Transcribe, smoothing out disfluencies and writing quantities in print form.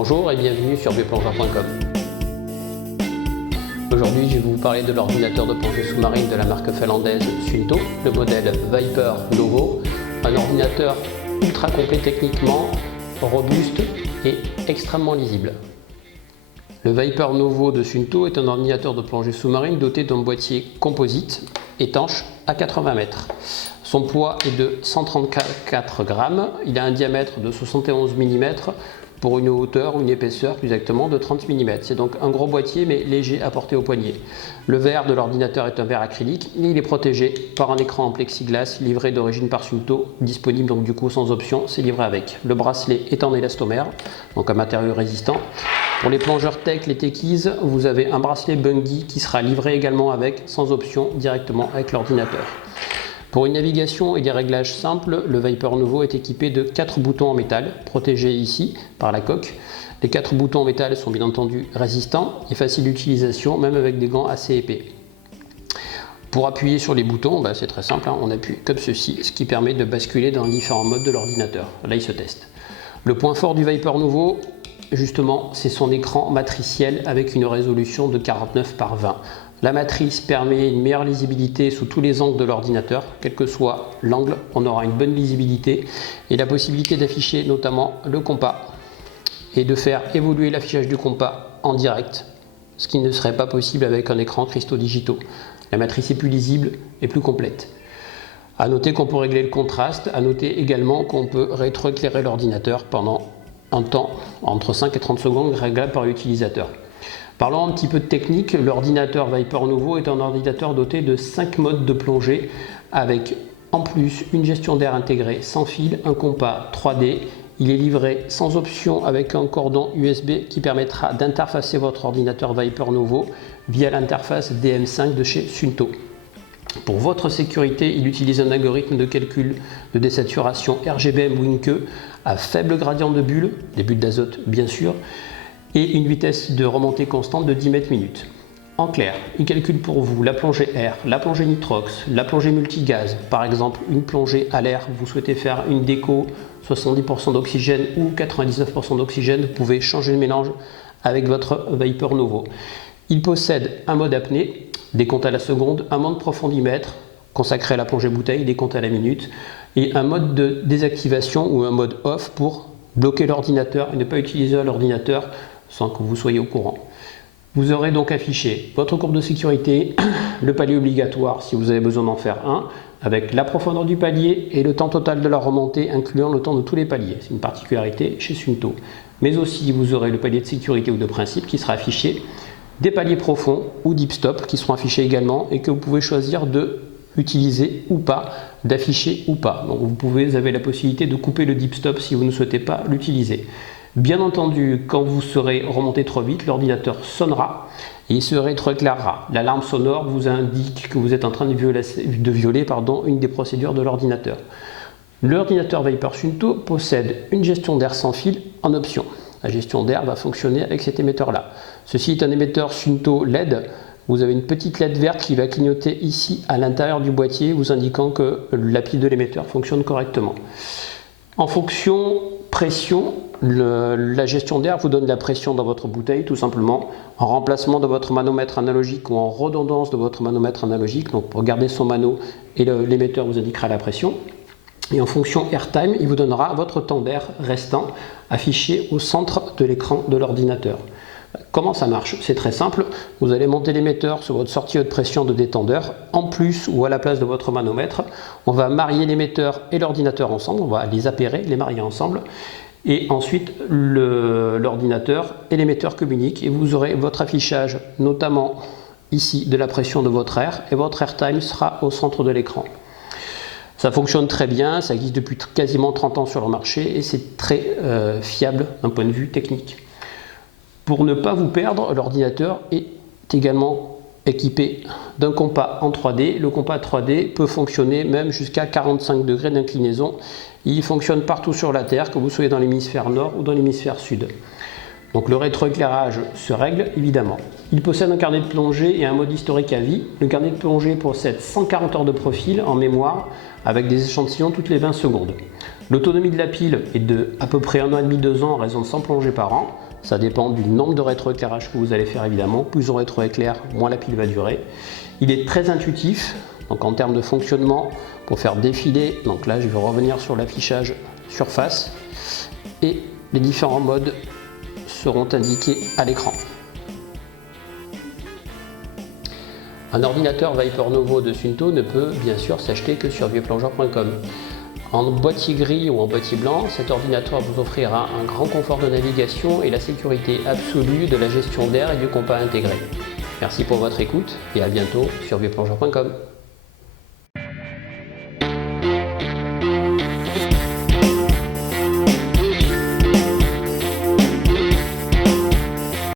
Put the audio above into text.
Bonjour et bienvenue sur bplongeur.com. Aujourd'hui, je vais vous parler de l'ordinateur de plongée sous-marine de la marque finlandaise Suunto, le modèle Viper Novo, un ordinateur ultra complet techniquement, robuste et extrêmement lisible. Le Viper Novo de Suunto est un ordinateur de plongée sous-marine doté d'un boîtier composite étanche à 80 mètres. Son poids est de 134 grammes, il a un diamètre de 71 mm pour une hauteur ou une épaisseur plus exactement de 30 mm. C'est donc un gros boîtier mais léger à porter au poignet. Le verre de l'ordinateur est un verre acrylique et il est protégé par un écran en plexiglas livré d'origine par Suunto, disponible donc du coup sans option, c'est livré avec. Le bracelet est en élastomère, donc un matériau résistant. Pour les plongeurs tech, les techies, vous avez un bracelet Bungie qui sera livré également avec, sans option, directement avec l'ordinateur. Pour une navigation et des réglages simples, le Viper Novo est équipé de 4 boutons en métal, protégés ici par la coque. Les 4 boutons en métal sont bien entendu résistants et faciles d'utilisation, même avec des gants assez épais. Pour appuyer sur les boutons, c'est très simple, on appuie comme ceci, ce qui permet de basculer dans différents modes de l'ordinateur. Là, il se teste. Le point fort du Viper Novo, justement, c'est son écran matriciel avec une résolution de 49 par 20. La matrice permet une meilleure lisibilité sous tous les angles de l'ordinateur, quel que soit l'angle, on aura une bonne lisibilité et la possibilité d'afficher notamment le compas et de faire évoluer l'affichage du compas en direct, ce qui ne serait pas possible avec un écran cristaux digitaux. La matrice est plus lisible et plus complète. À noter qu'on peut régler le contraste, à noter également qu'on peut rétroéclairer l'ordinateur pendant un temps entre 5 et 30 secondes réglable par l'utilisateur. Parlons un petit peu de technique, l'ordinateur Viper Novo est un ordinateur doté de 5 modes de plongée avec en plus une gestion d'air intégrée sans fil, un compas 3D. Il est livré sans option avec un cordon USB qui permettra d'interfacer votre ordinateur Viper Novo via l'interface DM5 de chez Suunto. Pour votre sécurité, il utilise un algorithme de calcul de désaturation RGBM WinKE à faible gradient de bulles, des bulles d'azote bien sûr, et une vitesse de remontée constante de 10 mètres minutes. En clair, il calcule pour vous la plongée air, la plongée nitrox, la plongée multigaz. Par exemple, une plongée à l'air, vous souhaitez faire une déco 70% d'oxygène ou 99% d'oxygène, vous pouvez changer le mélange avec votre Viper Novo. Il possède un mode apnée, décompte à la seconde, un mode profondimètre consacré à la plongée bouteille, décompte à la minute, et un mode de désactivation ou un mode off pour bloquer l'ordinateur et ne pas utiliser l'ordinateur sans que vous soyez au courant. Vous aurez donc affiché votre courbe de sécurité, le palier obligatoire si vous avez besoin d'en faire un, avec la profondeur du palier et le temps total de la remontée, incluant le temps de tous les paliers. C'est une particularité chez Suunto. Mais aussi, vous aurez le palier de sécurité ou de principe qui sera affiché, des paliers profonds ou deep stop qui seront affichés également et que vous pouvez choisir de utiliser ou pas, d'afficher ou pas. Donc vous avez la possibilité de couper le deep stop si vous ne souhaitez pas l'utiliser. Bien entendu, quand vous serez remonté trop vite, l'ordinateur sonnera et il se rétroéclairera. L'alarme sonore vous indique que vous êtes en train de violer une des procédures de l'ordinateur. L'ordinateur Viper Suunto possède une gestion d'air sans fil en option. La gestion d'air va fonctionner avec cet émetteur-là. Ceci est un émetteur Suunto LED. Vous avez une petite LED verte qui va clignoter ici à l'intérieur du boîtier, vous indiquant que la pile de l'émetteur fonctionne correctement. En fonction pression, la gestion d'air vous donne la pression dans votre bouteille tout simplement en remplacement de votre manomètre analogique ou en redondance de votre manomètre analogique. Donc pour garder son mano et l'émetteur vous indiquera la pression. Et en fonction airtime, il vous donnera votre temps d'air restant affiché au centre de l'écran de l'ordinateur. Comment ça marche? C'est très simple, vous allez monter l'émetteur sur votre sortie haute pression de détendeur, en plus ou à la place de votre manomètre. On va marier l'émetteur et l'ordinateur ensemble, on va les appairer, les marier ensemble. Et ensuite, l'ordinateur et l'émetteur communiquent et vous aurez votre affichage, notamment ici, de la pression de votre air, et votre airtime sera au centre de l'écran. Ça fonctionne très bien, ça existe depuis quasiment 30 ans sur le marché et c'est très fiable d'un point de vue technique. Pour ne pas vous perdre, l'ordinateur est également équipé d'un compas en 3D. Le compas 3D peut fonctionner même jusqu'à 45 degrés d'inclinaison. Il fonctionne partout sur la Terre, que vous soyez dans l'hémisphère nord ou dans l'hémisphère sud. Donc le rétroéclairage se règle évidemment. Il possède un carnet de plongée et un mode historique à vie. Le carnet de plongée possède 140 heures de profil en mémoire avec des échantillons toutes les 20 secondes. L'autonomie de la pile est de à peu près 1 an et demi, 2 ans en raison de 100 plongées par an. Ça dépend du nombre de rétroéclairage que vous allez faire évidemment. Plus on rétroéclaire, moins la pile va durer. Il est très intuitif, donc en termes de fonctionnement, pour faire défiler, donc là je vais revenir sur l'affichage surface et les différents modes seront indiqués à l'écran. Un ordinateur Viper Novo de Suunto ne peut bien sûr s'acheter que sur vieuxplongeurs.com. En boîtier gris ou en boîtier blanc, cet ordinateur vous offrira un grand confort de navigation et la sécurité absolue de la gestion d'air et du compas intégré. Merci pour votre écoute et à bientôt sur vieuxplongeurs.com.